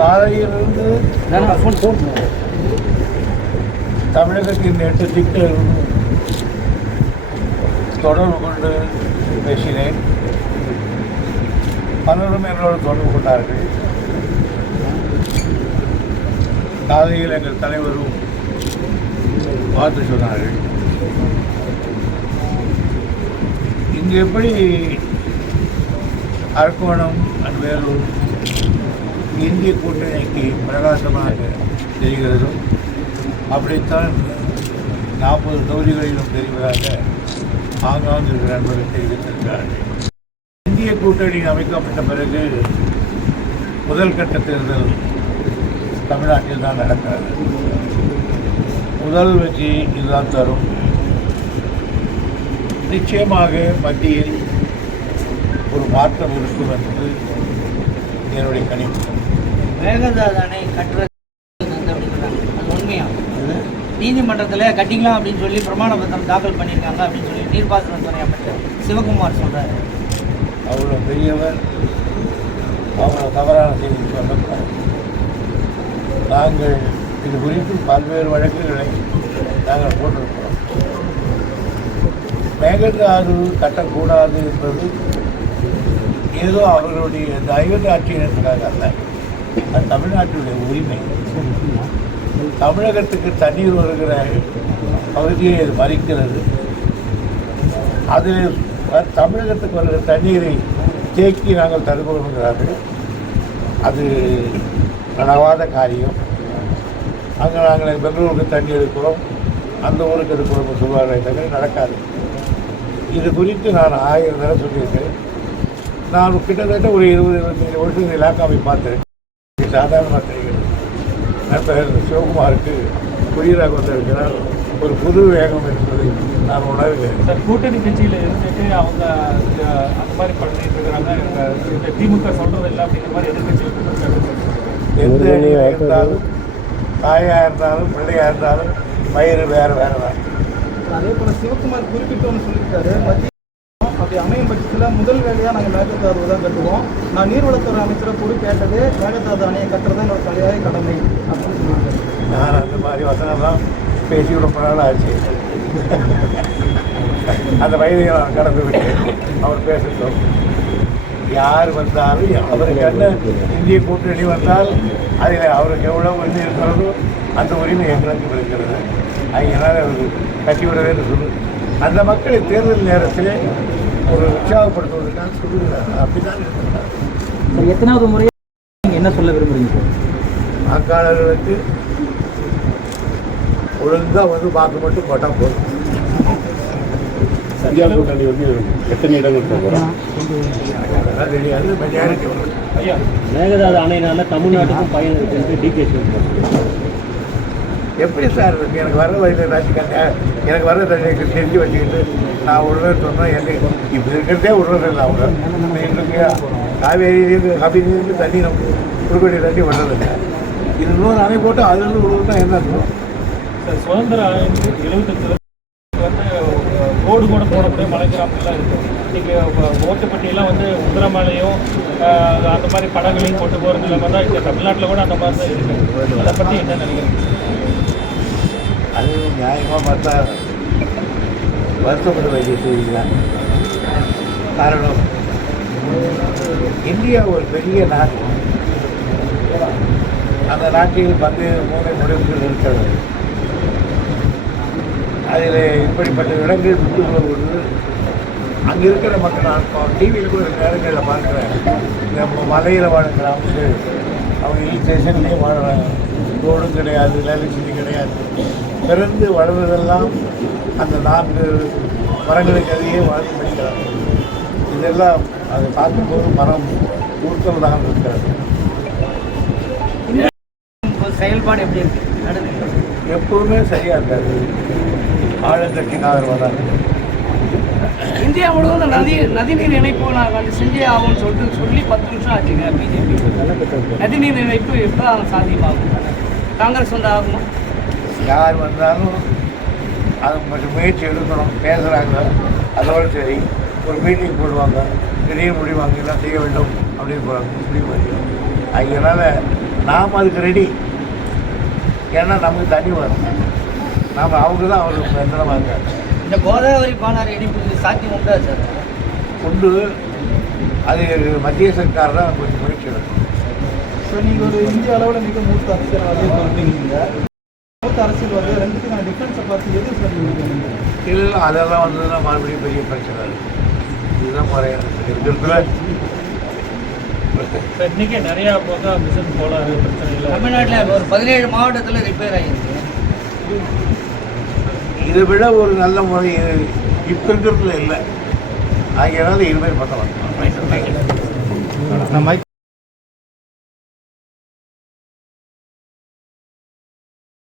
காலையிலிருந்து தமிழகத்தின் 8 திட்டங்களும் தொடர்பு கொண்டு பேசினேன். பலரும் என்னோடு தொடர்பு கொண்டார்கள். காலையில் எங்கள் தலைவரும் பார்த்து சொன்னார்கள். இங்கு எப்படி அரக்கோணம் வேலூர் இந்திய கூட்டணிக்கு பிரகாசமாக தெரிகிறதோ அப்படித்தான் 40 தொகுதிகளிலும் தெரிவதாக ஆங்காங்கு இருக்கிற நண்பர்கள் தெரிவித்திருக்கிறார்கள். இந்திய கூட்டணி அமைக்கப்பட்ட பிறகு முதல் கட்ட தேர்தல் தமிழ்நாட்டில் தான் நடக்கிறது. முதல் வெற்றி இதுதான் தரும். நிச்சயமாக மத்தியில் ஒரு மாற்றம் இருக்கும் என்பது என்னுடைய கணிப்பு. மேகதாது அணை கட்டுறது உண்மையா? நீதிமன்றத்தில் கட்டிக்கலாம் அப்படின்னு சொல்லி பிரமாண பத்திரம் தாக்கல் பண்ணியிருக்காங்க அப்படின்னு சொல்லி நீர்ப்பாசனத்துறை அமைச்சர் சிவகுமார் சொல்கிறார். அவ்வளோ பெரியவர் அவ்வளோ தவறான செய்தி சொல்லக்கூடாது. நாங்கள் இது குறித்து பல்வேறு வழக்குகளை நாங்கள் போட்டிருக்கிறோம். மேகதாது கட்டக்கூடாது என்பது ஏதோ அவர்களுடைய தயவு ஆட்சியினருக்காக அல்ல. அது தமிழ்நாட்டுடைய உரிமை. தமிழகத்துக்கு தண்ணீர் வருகிற பகுதியை அது மறிக்கிறது. அதில் தமிழகத்துக்கு வருகிற தண்ணீரை தேக்கி நாங்கள் தருகிறோங்கிறார்கள். அது நடவாத காரியம். அங்கே நாங்கள் பெங்களூருக்கு தண்ணி எடுக்கிறோம், அந்த ஊருக்கு எடுக்கிறோம் சொல்வார்கள். தவிர நடக்காது. இது குறித்து நான் 1000 தடவை சொல்லியிருக்கேன். நான் கிட்டத்தட்ட ஒரு 20-25 வருஷம் இலாக்காவை பார்த்தேன். சாதாரணமாக தெரிகிறது. நண்பர் சிவகுமாருக்கு புதியதாக வந்திருக்கிறார். ஒரு புது வேகம் என்பதை நான் உணர்கிறேன். சார், கூட்டணி கட்சியில் இருந்துட்டு அவங்க அந்த மாதிரி பண்ணிட்டு இருக்கிறாங்க. இந்த திமுக சொல்கிறது இல்லை அப்படிங்கிற மாதிரி எதிர்கட்சியில் எந்த அணியாக இருந்தாலும், தாயாக இருந்தாலும், பிள்ளையாக இருந்தாலும் வயிறு வேறு வேறு தான். அதே போல் சிவகுமார் குறிப்பிட்டோன்னு சொல்லியிருக்காரு. மத்திய அப்படி அமையும் பட்சத்தில் முதல் வேலையாக நாங்கள் மேகதாது தான் கட்டுவோம். நான் நீர்வளத்துறை அமைச்சரை கூட கேட்டது மேகதாது அணையை கட்டுறது என்னோட தலையாய கடமை அப்படின்னு சொன்னாங்க. நான் அந்த மாதிரி வசனம்லாம் பேசி ரொம்ப நாள் ஆச்சு. அந்த வயதை நான் கடந்து விட்டேன். அவர் பேசட்டும். யார் வந்தாலும் அவருக்கு என்ன இந்திய கூட்டணி வந்தால் அதில் அவருக்கு எவ்வளோ உரிமை இருக்கிறதோ அந்த உரிமை எங்களுக்கு இருக்கிறது. அதனால் அவர் கட்டிவிடவேன்னு சொல்லு. அந்த மக்களை தேர்தல் நேரத்தில் ஒரு உற்சாகப்படுத்துவதற்காக சொல்லுகிறார். அப்படிதான் இருக்கிறார். எத்தனாவது முறையாக நீங்கள் என்ன சொல்ல விரும்புகிறீங்க? வாக்காளர்களுக்கு ஒழுங்காக வந்து வாக்கு மட்டும் போட்டால் போதும். இந்தியா கூட்டணி வந்து எத்தனை இடங்கள் போகிறோம் அதெல்லாம் தெரியாது. மெஜாரிட்டி வரும். மேகதாது அணையினால தமிழ்நாட்டுக்கும் பயன் இருக்கு. டிகே எப்படி சார் இருக்குது? எனக்கு வர வழியில் ராசிக்காங்க. எனக்கு வர தண்ணிக்கு தெரிஞ்சு வச்சுக்கிட்டு நான் உடனே சொன்னேன். என்னை இப்போ இருக்கிறதே உடனே அவங்க எங்களுக்கு காவேரியிலேருந்து கபிலேருந்து தண்ணி நம்ம புதுக்கோட்டை தண்ணி வர்றதில்லை. இது இன்னொரு அணை போட்டு அதுலேருந்து விழுவுனா என்ன இருக்கும்? சார், சுதந்திர 78 வந்து ரோடு கூட போடக்கூடிய மலை கிராமங்கள்லாம் இருக்குது. இன்றைக்கி ஓட்டுப்பட்டியெல்லாம் வந்து உதிரமலையும் அந்த மாதிரி படங்களையும் கொண்டு போகிற நிலைமை தான் இங்கே தமிழ்நாட்டில் கூட அந்த மாதிரி தான் இருக்குது. அதை பற்றி என்ன நினைக்கிறீங்க? அது நியாயமாக பார்த்தா வருத்தப்பட வேண்டிய செய்திதான். காரணம், இந்தியா ஒரு பெரிய நாடு. அந்த நாட்டில் பல்வேறு முடிவுகள் இருக்கிறது. அதில் இப்படிப்பட்ட இடங்கள் விட்டு வருவது அங்கே இருக்கிற மக்கள். நான் டிவியில் கூட நேரங்களில் பார்க்குறேன். நம்ம மலையில் வாழ்கிற மக்கள் அவங்க ஸ்டேஷன்லேயே வாழ்கிறாங்க. ரோடும் கிடையாது, எலக்ட்ரிசிட்டி கிடையாது. பிறந்து வளர்ந்ததெல்லாம் அந்த 4 மரங்களுக்கு அதையே வாழ்ந்து படிக்கிறாங்க. இதெல்லாம் அதை பார்க்கும்போது மனம் ஊர்த்தல் தான் இருக்கிறது. செயல்பாடு எப்படி இருக்கு? எப்பவுமே சரியாக இருக்காது. ஆளுங்கட்சிக்கு ஆதரவாக தான் இருக்குது. இந்தியா முழுவதும் நதிநீர் இணைப்பு நாங்கள் செஞ்சே ஆகும்னு சொல்லி 10 நிமிஷம் ஆச்சுங்க. பிஜேபி நதிநீர் இணைப்பு எப்போ சாத்தியமாகும்? காங்கிரஸ் வந்து ஆகுமா? யார் வந்தாலும் அது கொஞ்சம் முயற்சி எடுக்கணும். பேசுகிறாங்க, அதோடு சரி. ஒரு மீட்டிங் போடுவாங்க, திடீர்னு முடிவாங்க, எல்லாம் செய்ய வேண்டும் அப்படின்னு போகிறாங்க. முடிவு அதனால் நாம் அதுக்கு ரெடி. ஏன்னா நமக்கு தண்ணி வரும். நாம் அவங்க தான் அவருக்கு எந்திரமாக இருக்காங்க. இந்த கோதாவரி பாலாறு இணைப்பு சாத்தியம் உண்டா சார்? உண்டு. அது மத்திய சர்க்கார் தான் கொஞ்சம் முயற்சி எடுக்கும். ஸோ நீங்கள் ஒரு இந்திய அளவில் மிக மூத்த அரசியல்வாதியை சொல்கிறீங்க. மூத்த அரசியல்வாதி ரெண்டுத்துக்கான டிஃப்ரென்ஸை பார்த்து எது சொல்லுவீங்க? இல்லை அதெல்லாம் வந்ததுன்னா மறுபடியும் பெரிய பிரச்சனை இருக்குது. இதுதான் முறையாக இருக்கிறதுல சார் இன்றைக்கே நிறையா போதா மிஷன் போலாறு பிரச்சனைகள் தமிழ்நாட்டில் ஒரு 17 மாவட்டத்தில் ரிப்பேர் ஆகிருக்கு. இதை விட ஒரு நல்ல முறை இப்போ இருக்கிறதுல இல்லை. ஆகியனால இதுமாரி பண்ண வரணும். நம்ம